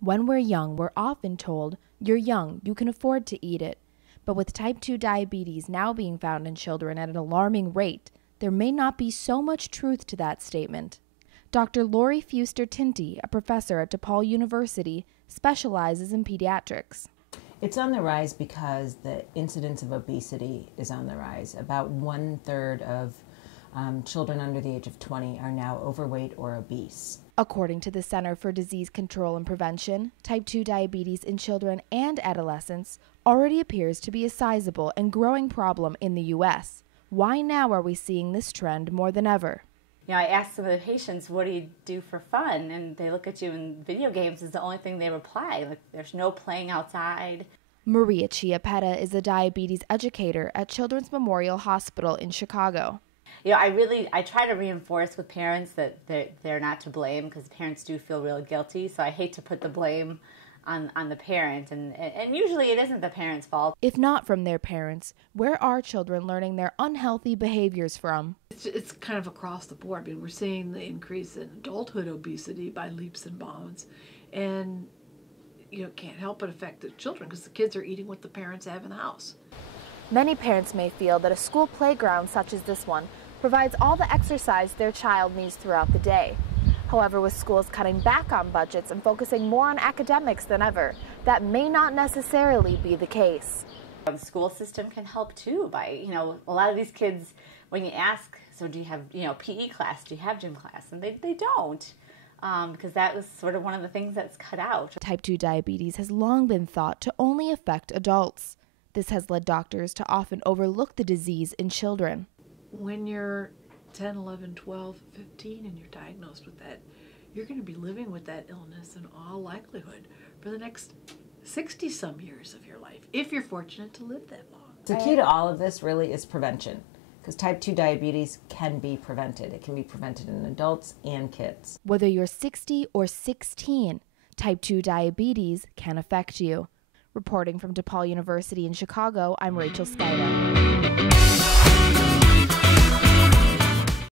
When we're young, we're often told, "You're young, you can afford to eat it." But with type 2 diabetes now being found in children at an alarming rate, there may not be so much truth to that statement. Dr. Lori Fuster-Tinty, a professor at DePaul University, specializes in pediatrics. It's on the rise because the incidence of obesity is on the rise. About 1/3 of children under the age of 20 are now overweight or obese. According to the Center for Disease Control and Prevention, type 2 diabetes in children and adolescents already appears to be a sizable and growing problem in the U.S. Why now are we seeing this trend more than ever? You know, I ask some of the patients, what do you do for fun? And they look at you, and video games is the only thing they reply. Like, there's no playing outside. Maria Chiappetta is a diabetes educator at Children's Memorial Hospital in Chicago. You know, I try to reinforce with parents that they're not to blame, because parents do feel real guilty. So I hate to put the blame on the parent, and usually it isn't the parent's fault. If not from their parents, where are children learning their unhealthy behaviors from? It's kind of across the board. I mean, we're seeing the increase in adulthood obesity by leaps and bounds, and you know, can't help but affect the children because the kids are eating what the parents have in the house. Many parents may feel that a school playground such as this one provides all the exercise their child needs throughout the day. However, with schools cutting back on budgets and focusing more on academics than ever, that may not necessarily be the case. The school system can help too by, you know, a lot of these kids, when you ask, so do you have, you know, PE class, do you have gym class? And they don't, because that was sort of one of the things that's cut out. Type 2 diabetes has long been thought to only affect adults. This has led doctors to often overlook the disease in children. When you're 10, 11, 12, 15 and you're diagnosed with that, you're going to be living with that illness in all likelihood for the next 60-some years of your life, if you're fortunate to live that long. The key to all of this really is prevention, because type 2 diabetes can be prevented. It can be prevented in adults and kids. Whether you're 60 or 16, type 2 diabetes can affect you. Reporting from DePaul University in Chicago, I'm Rachel Skytta.